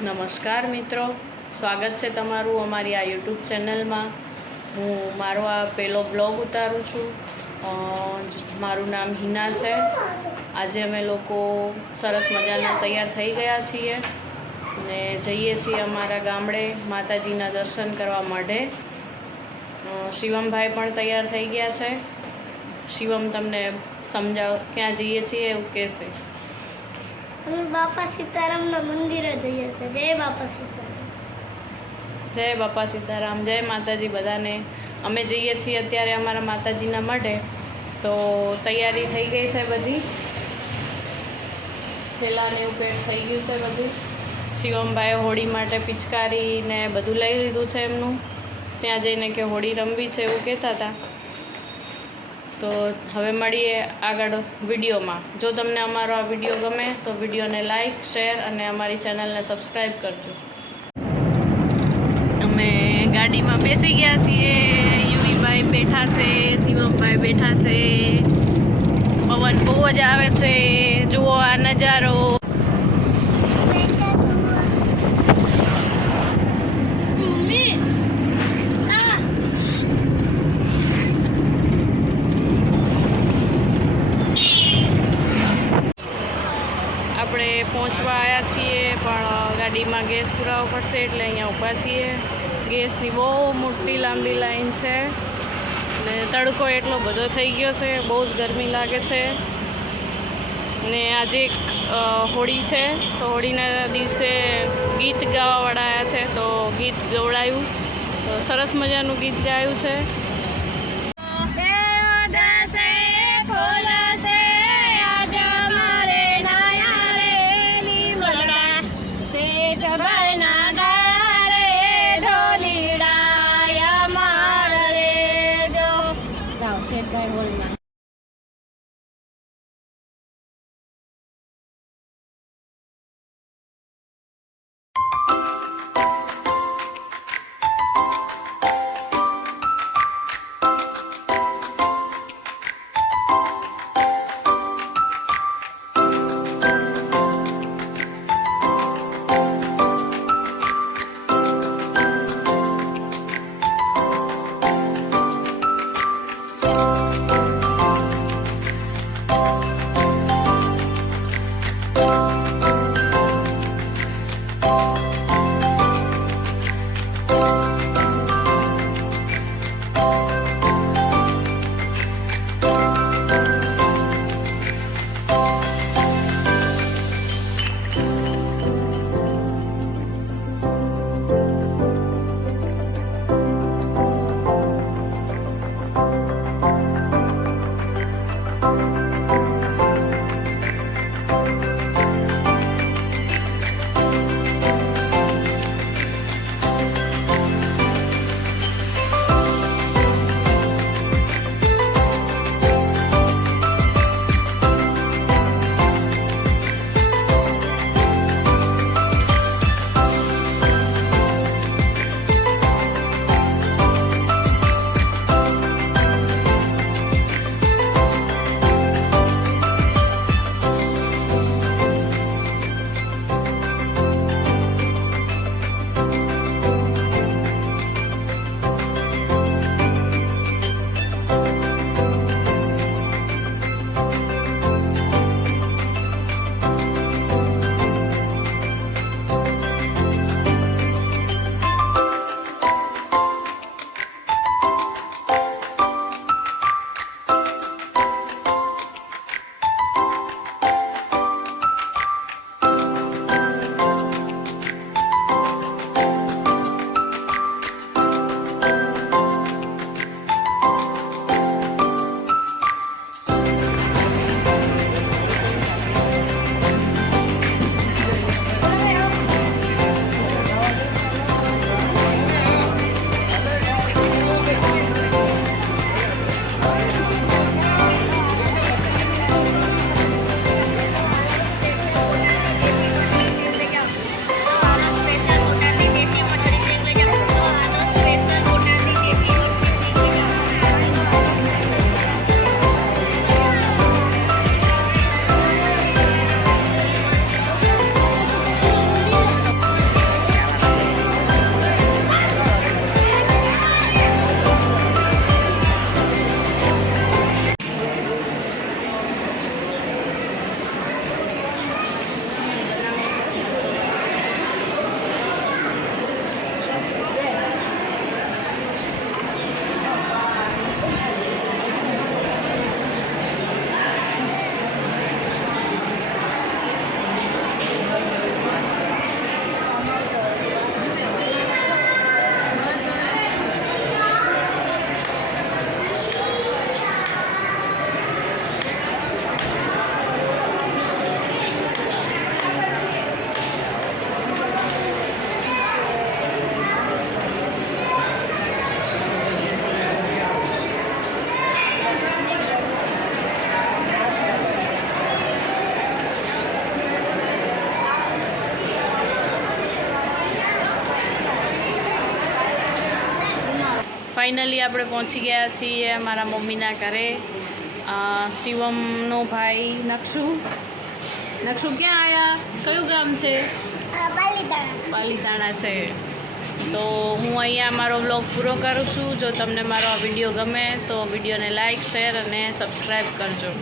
નમસ્કાર મિત્રો, સ્વાગત છે તમારું અમારી આ યુટ્યુબ ચેનલમાં। હું મારો આ પહેલો બ્લોગ ઉતારું છું। મારું નામ હિના છે। આજે અમે લોકો સરસ મજાના તૈયાર થઈ ગયા છીએ અને જઈએ છીએ અમારા ગામડે માતાજીના દર્શન કરવા માટે। શિવમભાઈ પણ તૈયાર થઈ ગયા છે। શિવમ તમને સમજાવ ક્યાં જઈએ છીએ એવું કહેશે। અમે બાપા સીતારામના મંદિરે જઈએ છીએ। જય બાપા સીતારામ। જય બાપા સીતારામ, જય માતાજી બધાને। અમે જઈએ છીએ અત્યારે અમારા માતાજીના માટે। તો તૈયારી થઈ ગઈ છે બધી, થેલાને એવું પેક થઈ ગયું છે બધું। શિવમભાઈએ હોળી માટે પિચકારી ને બધું લઈ લીધું છે એમનું। ત્યાં જઈને કે હોળી રમવી છે એવું કહેતા હતા। તો હવે મળીએ આગળ વિડીયોમાં। જો તમને અમારો આ વિડીયો ગમે તો વિડીયોને લાઈક, શેર અને અમારી ચેનલને સબસ્ક્રાઈબ કરજો। અમે ગાડીમાં બેસી ગયા છીએ। યુવીભાઈ બેઠા છે, શિવમભાઈ બેઠા છે। પવન બહુ જ આવે છે, જુઓ આ નજારો। આપણે પહોંચવા આવ્યા છીએ પણ ગાડીમાં ગેસ પુરાવવો પડશે એટલે અહીંયા ઊભા છીએ। ગેસની બહુ મોટી લાંબી લાઈન છે અને તડકો એટલો બધો થઈ ગયો છે, બહુ જ ગરમી લાગે છે। ને આજે એક હોળી છે તો હોળીના દિવસે ગીત ગાવાવાળા આવ્યા છે તો ગીત ગવડાયું, તો સરસ મજાનું ગીત ગાયું છે। ફાઇનલી આપણે પહોંચી ગયા છીએ મારા મમ્મીના ઘરે. શિવમનો ભાઈ નક્ષુ ક્યાં આવ્યા? કયું ગામ છે? પાલીતાણા છે. તો હું અહીંયા મારો વ્લોગ પૂરો કરું છું. જો તમને મારો આ વિડીયો ગમે તો વિડીયોને લાઈક, શેર અને સબસ્ક્રાઈબ કરજો.